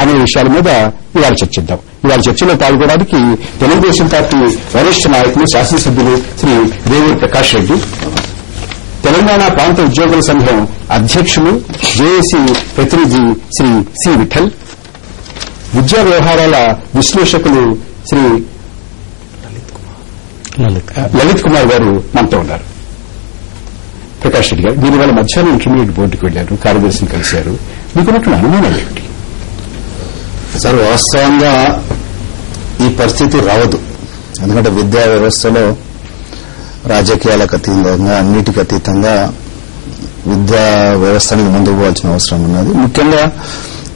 అనే విషయాల మీద ఇవాళ చర్చిద్దాం. ఇవాళ చర్చలో పాల్గొనడానికి తెలుగుదేశం పార్టీ వరిష్ఠ నాయకులు శాసనసభ్యులు శ్రీ రేవూరి ప్రకాష్ రెడ్డి, తెలంగాణ ప్రాంత ఉద్యోగుల సంఘం అధ్యక్షులు జేఏసీ ప్రతినిధి శ్రీ సి విఠల్, విద్యా వ్యవహారాల విశ్లేషకులు శ్రీ లలిత్ కుమార్ గారు మనతో ఉన్నారు. ప్రకాష్ రెడ్డి గారు, మీరు వాళ్ళ మధ్యాహ్నం ఇంటర్మీడియట్ బోర్డుకు వెళ్లారు, కార్యదర్శిని కలిశారు. మీకున్నటువంటి అనుమానాలు ఏమిటి? సార్, వాస్తవంగా ఈ పరిస్థితి రావద్దు. ఎందుకంటే విద్యా వ్యవస్థలో రాజకీయాలకు అతీతంగా, అన్నిటికీ అతీతంగా విద్యా వ్యవస్థని ముందుకు పోవాల్సిన అవసరం ఉన్నది. ముఖ్యంగా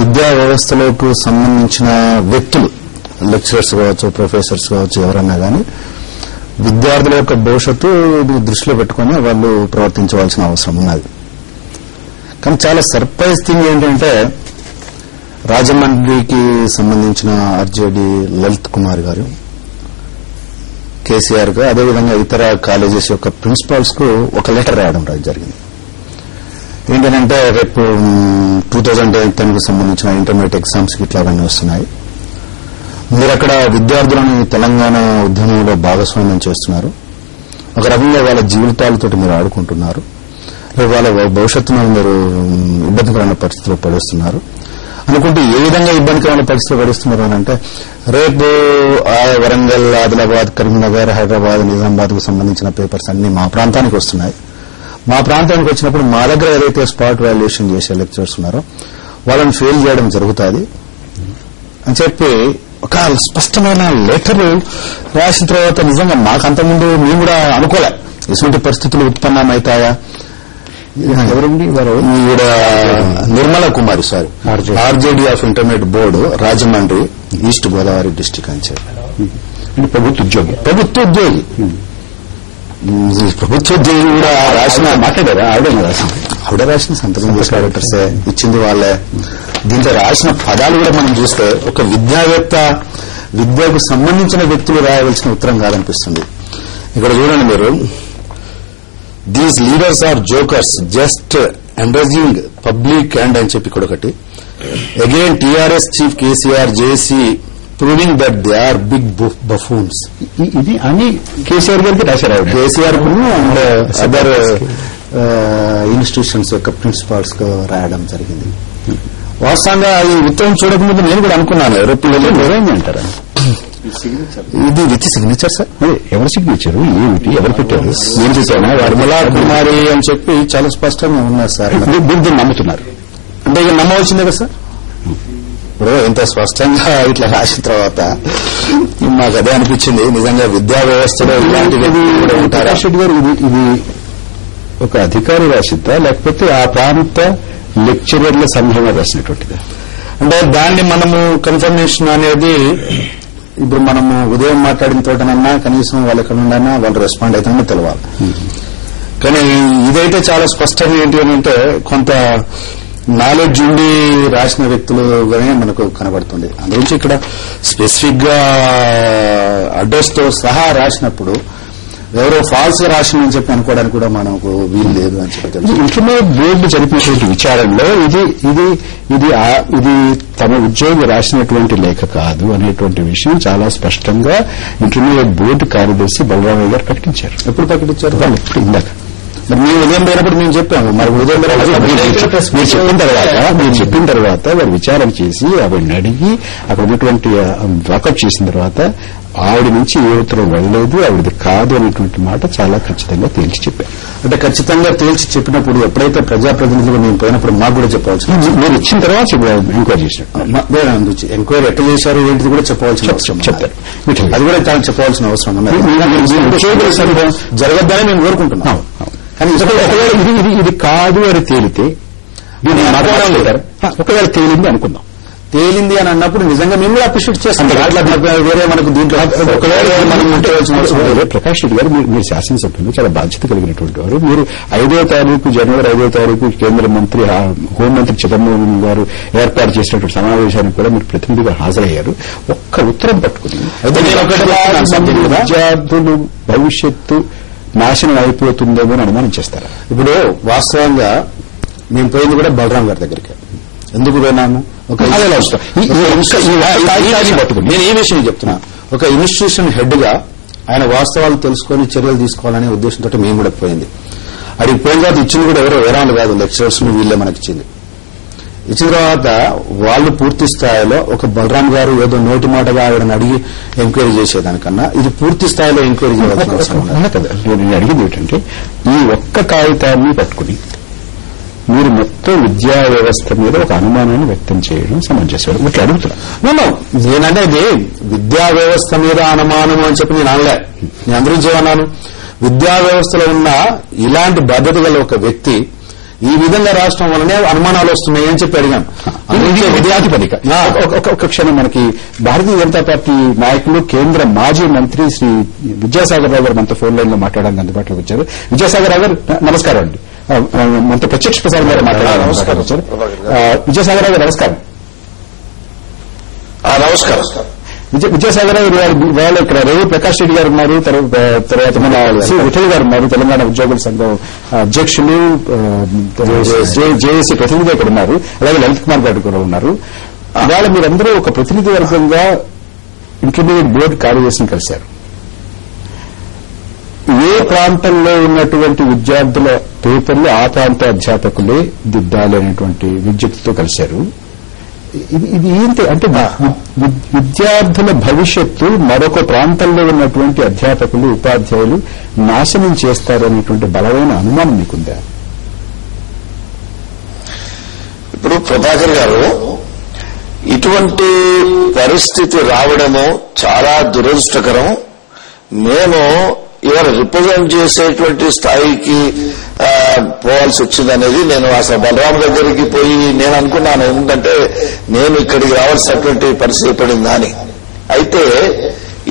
విద్యా వ్యవస్థలకు సంబంధించిన వ్యక్తులు, లెక్చరర్స్ కావచ్చు, ప్రొఫెసర్స్ కావచ్చు, ఎవరన్నా కానీ విద్యార్థుల యొక్క భవిష్యత్తు దృష్టిలో పెట్టుకుని వాళ్ళు ప్రవర్తించవలసిన అవసరం ఉన్నది. కానీ చాలా సర్ప్రైజ్ థింగ్ ఏంటంటే, రాజమండ్రికి సంబంధించిన ఆర్జేడీ లలిత్ కుమార్ గారు కేసీఆర్ కు, అదేవిధంగా ఇతర కాలేజెస్ యొక్క ప్రిన్సిపాల్స్ కు ఒక లెటర్ రాయడం జరిగింది. ఏంటంటే, రేపు 2010 కు సంబంధించిన ఇంటర్మీడియట్ ఎగ్జామ్స్ కి ఇట్లాగన్నీ వస్తున్నాయి. మీరు అక్కడ విద్యార్థులను తెలంగాణ ఉద్యమంలో భాగస్వామ్యం చేస్తున్నారు. ఒక రకంగా వాళ్ళ జీవితాలతో మీరు ఆడుకుంటున్నారు. రేపు వాళ్ళ భవిష్యత్తును మీరు ఇబ్బందికరమైన పరిస్థితిలో పడేస్తున్నారు అనుకుంటే, ఏ విధంగా ఇబ్బందికరమైన పరిస్థితిలో పడుతున్నారు అని అంటే, రేపు వరంగల్, ఆదిలాబాద్, కరీంనగర్, హైదరాబాద్, నిజామాబాద్ కు సంబంధించిన పేపర్స్ అన్ని మా ప్రాంతానికి వస్తున్నాయి. మా ప్రాంతానికి వచ్చినప్పుడు మా దగ్గర ఏదైతే స్పాట్ వాల్యుయేషన్ చేసే లెక్చరర్స్ ఉన్నారో వాళ్ళని ఫెయిల్ చేయడం జరుగుతుంది అని చెప్పి ఒక స్పష్టమైన లెటర్ రాసిన తర్వాత, నిజంగా మాకు అంతకుముందు మేము కూడా అనుకోలే ఇటువంటి పరిస్థితులు ఉత్పన్నమవుతాయా. ఎవరండి ఈవిడ Nirmala Kumari, sorry, RJD of intermediate board, Rajahmundry, east Godavari district అని చెప్పి ప్రభుత్వ ఉద్యోగి కూడా రాసిన మాట్లాడారా? ఆవిడ రాసిన సంతకం చేసిన లెటర్సే ఇచ్చింది వాళ్ళే. దీంట్లో రాసిన పదాలు కూడా మనం చూస్తే ఒక విద్యావేత్త, విద్యకు సంబంధించిన వ్యక్తులు రాయవలసిన ఉత్తరం కాదనిపిస్తుంది. ఇక్కడ చూడండి మీరు, these leaders are jokers just encouraging public and అని చెప్పి ఇక్కడ ఒకటి. అగైన్ టీఆర్ఎస్ చీఫ్ కేసీఆర్ జేసీ proving that they are big buffoons. ఇది అని కేసీఆర్ గారికి రాశారు. కేసీఆర్ అండ్ అదర్ ఇన్స్టిట్యూషన్స్ యొక్క ప్రిన్సిపాల్స్ కు రాయడం జరిగింది. వాస్తవంగా ఈ ఉత్తరం చూడకముందు నేను కూడా అనుకున్నాను, ఎవరైంది అంటారా, ఇది విత్ సిగ్నేచర్ సార్. ఎవరి సిగ్నేచర్ ఏమిటి, ఎవరు పెట్టారు? నేను చూసాను నిర్మలా కుమారి అని చెప్పి చాలా స్పష్టంగా ఉన్నారు సార్. దీన్ని నమ్ముతున్నారు అంటే ఇక నమ్మవలసిందే కదా సార్. ఇప్పుడు ఇంత స్పష్టంగా ఇట్లా రాసిన తర్వాత మాకు అదే అనిపించింది, నిజంగా విద్యా వ్యవస్థలో ఇలాంటి ప్రకాష్ రెడ్డి గారు, ఇది ఒక అధికారి రాసిద్దా లేకపోతే ఆ ప్రాంత లెక్చరర్ల సంఘం రాసినటువంటిదా? అంటే దాన్ని మనము కన్ఫర్మేషన్ అనేది ఇప్పుడు మనము ఉదయం మాట్లాడిన తోటనన్నా కనీసం వాళ్ళు ఎక్కడ ఉండన్నా వాళ్ళు రెస్పాండ్ అవుతామని తెలవాలి. కానీ ఇదైతే చాలా స్పష్టంగా ఏంటి అని అంటే, కొంత నాలెడ్జ్ ఉండి రాసిన వ్యక్తులుగానే మనకు కనబడుతుంది. అందుగురించి ఇక్కడ స్పెసిఫిక్ గా అడ్రస్ తో సహా రాసినప్పుడు ఎవరో ఫాల్స్ గా రాసిందని చెప్పి అనుకోవడానికి కూడా మనకు వీలు లేదు అని చెప్పి తెలుసు. ఇంటర్మీడియట్ బోర్డు జరిపినటువంటి విచారణలో ఇది తమ ఉద్యోగి రాసినటువంటి లేఖ కాదు అనేటువంటి విషయం చాలా స్పష్టంగా ఇంటర్మీడియట్ బోర్డు కార్యదర్శి బలరామయ్య గారు ప్రకటించారు. ఎప్పుడు ప్రకటించారు? ఇప్పుడు ఇందాక మేము ఉదయం పోయినప్పుడు మేము చెప్పాము. మరి ఉదయం మీరు చెప్పిన తర్వాత వారు విచారణ చేసి ఆవిడని అడిగి అక్కడ ఉన్నటువంటి వాకప్ చేసిన తర్వాత ఆవిడ నుంచి ఏ ఉత్తరం వెళ్ళలేదు, ఆవిడది కాదు అనేటువంటి మాట చాలా ఖచ్చితంగా తేల్చి చెప్పారు. అంటే ఖచ్చితంగా తేల్చి చెప్పినప్పుడు ఎప్పుడైతే ప్రజాప్రతినిధులు మేము పోయినప్పుడు మాకు కూడా చెప్పవలసిన, మీరు ఇచ్చిన తర్వాత ఎంక్వైరీ చేసినట్టు, ఎంక్వైరీ ఎట్లా చేశారు ఏంటిది కూడా చెప్పవలసిన చెప్తారు. అది కూడా చాలా చెప్పవలసిన అవసరం ఉన్నది. జరగద్దని మేము కోరుకుంటున్నాం. కానీ ఇది కాదు అని తేలితే ఒకవేళ తేలింది అనుకుందాం, తేలింది అని అన్నప్పుడు నిజంగా మేము కూడా అప్రిషియేట్ చేస్తాం. వేరే మనకు దీంట్లో ప్రకాష్ రెడ్డి గారు, మీరు శాసనసభ్యులు, చాలా బాధ్యత కలిగినటువంటి వారు. మీరు 5వ తారీఖు జనవరి 5వ తారీఖు కేంద్ర మంత్రి, హోంమంత్రి చిదంబరం గారు ఏర్పాటు చేసినటువంటి సమావేశానికి కూడా మీరు ప్రతినిధిగా హాజరయ్యారు. ఒక్క ఉత్తరం పట్టుకుని విద్యార్థులు భవిష్యత్తు నాశనం అయిపోతుందేమో అని అనుమానం చేస్తారా? ఇప్పుడు వాస్తవంగా మేము పోయింది కూడా బలరాం గారి దగ్గరికి. ఎందుకు పోయినాము? నేను ఈ విషయం చెప్తున్నా. ఒక ఇన్స్టిట్యూషన్ హెడ్ గా ఆయన వాస్తవాలు తెలుసుకుని చర్యలు తీసుకోవాలనే ఉద్దేశంతో మేము కూడా పోయింది. అడిగి పోయిన తర్వాత ఇచ్చింది కూడా ఎవరో వేరాలు కాదు, లెక్చరర్స్ వీళ్ళే మనకి ఇచ్చింది. ఇచ్చిన తర్వాత వాళ్ళు పూర్తి స్థాయిలో ఒక బలరాం గారు ఏదో నోటి మాటగా ఆవిడని అడిగి ఎంక్వైరీ చేసేదానికన్నా ఇది పూర్తి స్థాయిలో ఎంక్వైరీ చేయాల్సిన అవసరం కదా. నేను అడిగింది ఏంటంటే ఈ ఒక్క కాగితాన్ని పట్టుకుని మీరు మొత్తం విద్యా వ్యవస్థ మీద ఒక అనుమానాన్ని వ్యక్తం చేయడం సమంజసం. ఇట్లా అడుగుతున్నా. నేననేది విద్యా వ్యవస్థ మీద అనుమానం అని చెప్పి నేను అనలే. నేను అందరించి ఏమన్నాను, విద్యా వ్యవస్థలో ఉన్న ఇలాంటి బాధ్యత గల ఒక వ్యక్తి ఈ విధంగా రాష్ట్రం వల్లనే అనుమానాలు వస్తున్నాయి అని చెప్పి అడిగాను. విద్యాధిపతిక ఒక క్షణం మనకి భారతీయ జనతా పార్టీ నాయకులు కేంద్ర మాజీ మంత్రి శ్రీ విద్యాసాగర్ రావు గారు మనతో ఫోన్ లైన్ లో మాట్లాడడానికి అందుబాటులోకి వచ్చారు. విద్యాసాగర్ రావు గారు నమస్కారం అండి. మనతో ప్రత్యక్ష ప్రసారం గారు మాట్లాడాలని వచ్చారు. విద్యాసాగర్ రావు గారు నమస్కారం. నమస్కారం. విద్యాసాగర్ వాళ్ళు ఇక్కడ రేవు ప్రకాష్ రెడ్డి గారు ఉన్నారు, తర్వాత మన సి విఠల్ గారు ఉన్నారు, తెలంగాణ ఉద్యోగుల సంఘం అధ్యక్షులు జేఏసీ ప్రతినిధి ఇక్కడ ఉన్నారు, అలాగే లలిత్ కుమార్ గారు కూడా ఉన్నారు. ఇవాళ మీరందరూ ఒక ప్రతినిధి వర్గంగా ఇంటర్మీడియట్ బోర్డు కార్యదర్శిని కలిశారు. ఏ ప్రాంతంలో ఉన్నటువంటి విద్యార్థుల పేపర్లు ఆ ప్రాంత అధ్యాపకులే దిద్దాలి అనేటువంటి విజ్ఞప్తితో కలిశారు. ఇది ఏంటి అంటే విద్యార్థుల భవిష్యత్తు మరొక ప్రాంతంలో ఉన్నటువంటి అధ్యాపకులు ఉపాధ్యాయులు నాశనం చేస్తారు అనేటువంటి బలమైన అనుమానం మీకుందా? ఇప్పుడు ప్రభాకర్ గారు, ఇటువంటి పరిస్థితి రావడము చాలా దురదృష్టకరం. మేము ఇవాళ రిప్రజెంట్ చేసేటువంటి స్థాయికి పోవాల్సి వచ్చిందనేది నేను అసలు బలరాం దగ్గరికి పోయి నేను అనుకున్నాను. ఎందుకంటే నేను ఇక్కడికి రావాల్సినటువంటి పరిస్థితి పడిందా అని. అయితే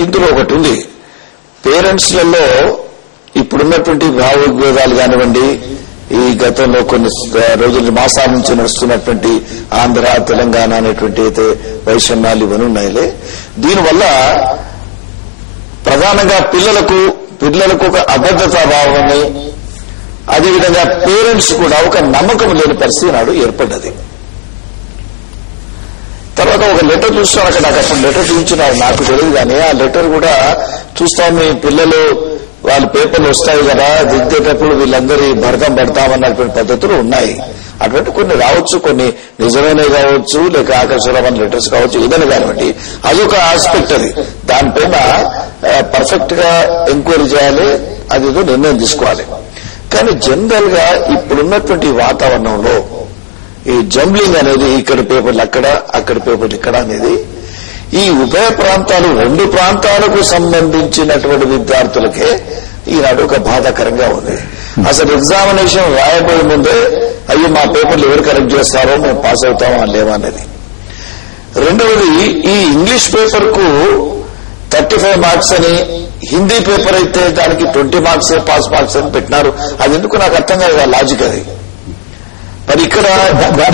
ఇందులో ఒకటి ఉంది, పేరెంట్స్లలో ఇప్పుడున్నటువంటి భావోద్వేగాలు కానివ్వండి, ఈ గతంలో కొన్ని రోజుల మాసాల నుంచి నడుస్తున్నటువంటి ఆంధ్ర తెలంగాణ అనేటువంటి అయితే వైషమ్యాలు ఇవన్నీ ఉన్నాయిలే, దీనివల్ల ప్రధానంగా పిల్లలకు ఒక అభద్రతా భావాన్ని, అదేవిధంగా పేరెంట్స్ కూడా ఒక నమ్మకం లేని పరిస్థితి నాడు ఏర్పడ్డది. తర్వాత ఒక లెటర్ చూస్తాను, అక్కడ నాకు అప్పుడు లెటర్ చూపించినారు, నాకు తెలియదు కానీ ఆ లెటర్ కూడా చూస్తాం. మీ పిల్లలు వాళ్ళ పేపర్లు వస్తాయి కదా, దిద్దేటప్పుడు వీళ్ళందరి భరతం పడతామన్నటువంటి పద్ధతులు ఉన్నాయి. అటువంటి కొన్ని రావచ్చు, కొన్ని నిజమైనవి కావచ్చు, లేక ఆకర్షణమైన లెటర్స్ కావచ్చు, ఏదైనా కానివ్వండి. అదొక ఆస్పెక్ట్. అది దానిపైన పర్ఫెక్ట్ గా ఎంక్వైరీ చేయాలి, అదేదో నిర్ణయం తీసుకోవాలి. కానీ జనరల్ గా ఇప్పుడున్నటువంటి వాతావరణంలో ఈ జంబ్లింగ్ అనేది, ఇక్కడ పేపర్లు అక్కడ పేపర్లు ఇక్కడ అనేది, ఈ ఉభయ ప్రాంతాలు, రెండు ప్రాంతాలకు సంబంధించినటువంటి విద్యార్థులకే ఈనాడు ఒక బాధాకరంగా ఉంది. అసలు ఎగ్జామినేషన్ రాయబోయే ముందే అయ్యో మా పేపర్లు ఎవరు కరెక్ట్ చేస్తారో, మేము పాస్ అవుతామా లేవా అనేది. రెండవది, ఈ ఇంగ్లీష్ పేపర్ కు 35 మార్క్స్ అని, హిందీ పేపర్ అయితే దానికి 20 మార్క్స్ పాస్ మార్క్స్ అని పెట్టినారు. అది ఎందుకు నాకు అర్థం కాదు లాజిక్ అది. మరి ఇక్కడ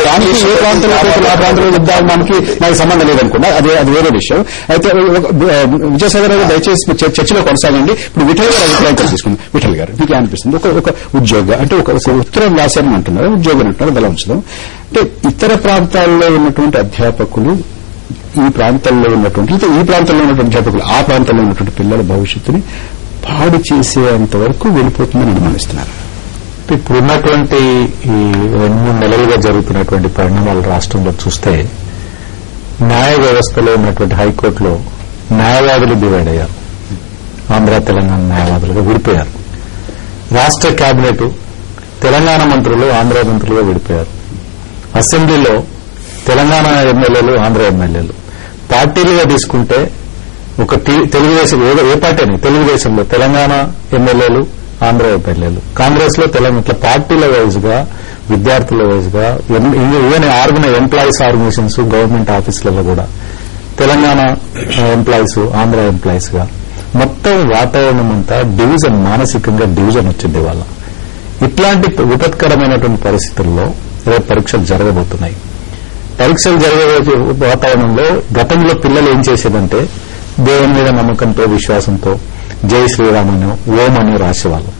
దానికి ఏ ప్రాంతంలో ఆ ప్రాంతంలో విద్యార్థి నాకు సంబంధం లేదనుకున్నా, అది వేరే విషయం. అయితే విజయసాగర్ గారు దయచేసి చర్చలో కొనసాగండి. ఇప్పుడు విఠల్ గారు అభిప్రాయం తీసుకుందాం. విఠల్ గారు, మీకు అనిపిస్తుంది ఒక ఉద్యోగ అంటే ఒక ఉత్తరం రాశారని అంటున్నారు, ఉద్యోగం అంటున్నారు, బలం ఉంచడం అంటే ఇతర ప్రాంతాల్లో ఉన్నటువంటి అధ్యాపకులు ఈ ప్రాంతంలో ఉన్నటువంటి అధ్యాపకులు ఆ ప్రాంతంలో ఉన్నటువంటి పిల్లల భవిష్యత్తుని పాడు చేసేంత వరకు వెళ్ళిపోతుందని అనుమానిస్తున్నారు. ఇప్పుడున్నటువంటి ఈ 2-3 నెలలుగా జరుగుతున్నటువంటి పరిణామాలు రాష్ట్రంలో చూస్తే, న్యాయ వ్యవస్థలో ఉన్నటువంటి హైకోర్టులో న్యాయవాదులు డివైడ్ అయ్యారు. ఆంధ్ర తెలంగాణ న్యాయవాదులుగా విడిపోయారు. రాష్ట్ర కేబినెట్ తెలంగాణ మంత్రులు ఆంధ్ర మంత్రులుగా విడిపోయారు. అసెంబ్లీలో తెలంగాణ ఎమ్మెల్యేలు ఆంధ్ర ఎమ్మెల్యేలు. పార్టీలుగా తీసుకుంటే ఒక తెలుగుదేశం, ఏ పార్టీ అని, తెలుగుదేశంలో తెలంగాణ ఎమ్మెల్యేలు ఆంధ్ర ఎమ్మెల్యేలు, కాంగ్రెస్ లో తెలంగాణ, పార్టీల వైజ్ గా, విద్యార్థుల వైజ్ గా, ఈవెన్ ఎంప్లాయీస్ ఆర్గనైజేషన్స్, గవర్నమెంట్ ఆఫీసులలో కూడా తెలంగాణ ఎంప్లాయీస్ ఆంధ్ర ఎంప్లాయీస్ గా మొత్తం వాతావరణం అంతా డివిజన్, మానసికంగా డివిజన్ వచ్చింది వాళ్ళ. ఇట్లాంటి విపత్కరమైనటువంటి పరిస్థితుల్లో రేపు పరీక్షలు జరగబోతున్నాయి. పరీక్షలు జరగబోయే వాతావరణంలో గతంలో పిల్లలు ఏం చేసేదంటే దేవుని మీద నమ్మకంతో, విశ్వాసంతో జై శ్రీరామ్ అని, ఓం అని రాసేవాళ్ళు.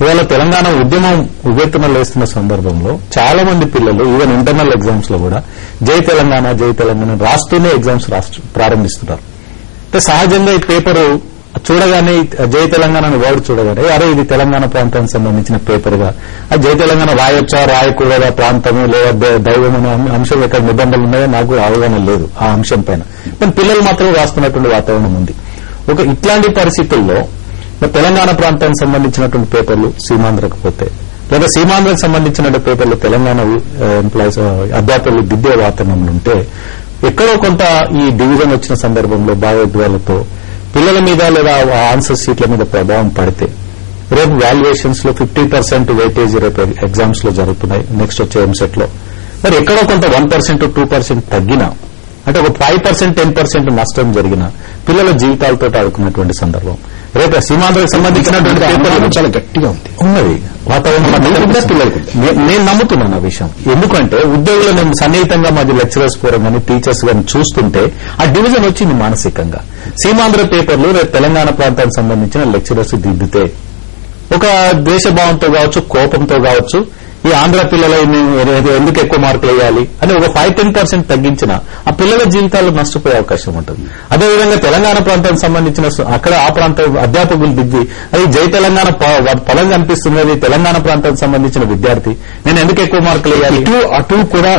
ఇవాళ తెలంగాణ ఉద్యమం ఉవ్వెత్తున లేస్తున్న సందర్భంలో చాలా మంది పిల్లలు ఈవెన్ ఇంటర్నల్ ఎగ్జామ్స్ లో కూడా జై తెలంగాణ రాస్తూనే ఎగ్జామ్స్ ప్రారంభిస్తున్నారు. అంటే సహజంగా ఈ పేపరు చూడగానే జై తెలంగాణ వర్డ్ చూడగానే అరే ఇది తెలంగాణ ప్రాంతానికి సంబంధించిన పేపర్ గా అది జై తెలంగాణ రాయొచ్చా రాయకూడదా ప్రాంతము లేదా దైవం అనే అంశం ఎక్కడ నిబంధనలు ఉన్నాయో నాకు అవగాహన లేదు ఆ అంశం పైన. కానీ పిల్లలు మాత్రం రాస్తున్నటువంటి వాతావరణం ఉంది. ఇట్లాంటి పరిస్థితుల్లో తెలంగాణ ప్రాంతానికి సంబంధించినటువంటి పేపర్లు సీమాంధ్రకు పోతే లేదా సీమాంధ్రకు సంబంధించిన పేపర్లు తెలంగాణ ఎంప్లాయీస్ అధ్యాపకులు దిద్దే వాతావరణంలో ఉంటే ఎక్కడో కొంత ఈ డివిజన్ వచ్చిన సందర్భంలో భావోద్వేగాలతో పిల్లల మీద లేదా ఆన్సర్ షీట్ల మీద ప్రభావం పడితే రేపు వాల్యుయేషన్స్ లో 50% వెయిటేజ్ రేపు ఎగ్జామ్స్ లో జరుగుతున్నాయి. నెక్స్ట్ వచ్చే ఎంసెట్ లో మరి ఎక్కడో కొంత 1% 2% తగ్గినా అంటే ఒక 5% 10% నష్టం జరిగిన పిల్లల జీవితాలతో ఆడుకున్నటువంటి సందర్భం రేపు సీమాంధ్రకు సంబంధించినటువంటి పేపర్లు చాలా గట్టిగా ఉన్నది వాతావరణం పిల్లలకు నేను నమ్ముతున్నాను ఆ విషయం. ఎందుకంటే ఉద్యోగులు నేను సన్నిహితంగా మాది లెక్చరర్స్ ఫోరం కానీ టీచర్స్ కానీ చూస్తుంటే ఆ డివిజన్ వచ్చింది మానసికంగా. సీమాంధ్ర పేపర్లు రేపు తెలంగాణ ప్రాంతానికి సంబంధించిన లెక్చరర్స్ దిద్దితే ఒక ద్వేషభావంతో కావచ్చు కోపంతో కావచ్చు ఈ ఆంధ్ర పిల్లలు ఎందుకు ఎక్కువ మార్కులు వేయాలి అని ఒక 5-10% తగ్గించిన ఆ పిల్లల జీవితాల్లో నష్టపోయే అవకాశం ఉంటుంది. అదేవిధంగా తెలంగాణ ప్రాంతానికి సంబంధించిన అక్కడ ఆ ప్రాంత అధ్యాపకులు దిద్ది అది జై తెలంగాణ పొలం కనిపిస్తున్నది తెలంగాణ ప్రాంతానికి సంబంధించిన విద్యార్థి నేను ఎందుకు ఎక్కువ మార్కులు వేయాలి అటు కూడా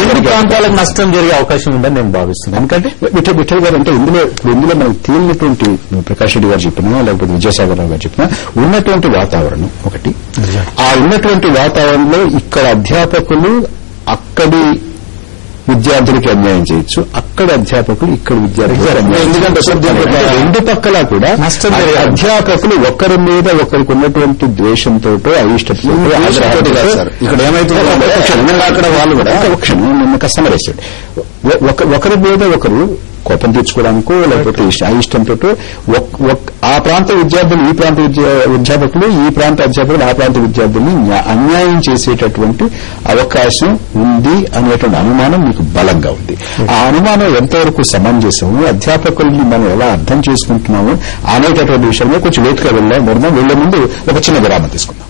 రెండు ప్రాంతాలకు నష్టం జరిగే అవకాశం ఉందని నేను భావిస్తున్నాను. ఎందుకంటే విఠల్ గారు అంటే ఇందులో మనకు తేలినటువంటి ప్రకాష్ రెడ్డి గారు చెప్పినా లేకపోతే విద్యాసాగర్ రావు గారు చెప్పినా ఉన్నటువంటి వాతావరణం ఒకటి, ఆ ఉన్నటువంటి వాతావరణం ఇక్కడ అధ్యాపకులు అక్కడి విద్యార్థులకి అన్యాయం చేయొచ్చు, అక్కడ అధ్యాపకులు ఇక్కడ విద్యార్థులు ఎందుకంటే రెండు పక్కల కూడా అధ్యాపకులు ఒకరి మీద ఒకరికి ఉన్నటువంటి ద్వేషంతో అయిష్టంతో ఇక్కడ ఏమైతుంది అక్కడ వాళ్ళు కూడా ఒక క్షణం నిన్న కస్టమర్ వేసాడు ఒకరి మీద ఒకరు కోపం తీర్చుకోవడానికో లేకపోతే అయిష్టంతో ఆ ప్రాంత విద్యార్థులు ఈ ప్రాంత అధ్యాపకులు ఈ ప్రాంత అధ్యాపకులు ఆ ప్రాంత విద్యార్థుల్ని అన్యాయం చేసేటటువంటి అవకాశం ఉంది అనేటువంటి అనుమానం మీకు బలంగా ఉంది. ఆ అనుమానం ఎంతవరకు సమంజసము, అధ్యాపకుల్ని మనం ఎలా అర్థం చేసుకుంటున్నాము అనేటటువంటి విషయంలో కొంచెం వేటుగా వెళ్లే ముందు ఒక చిన్న విరామం తీసుకుందాం.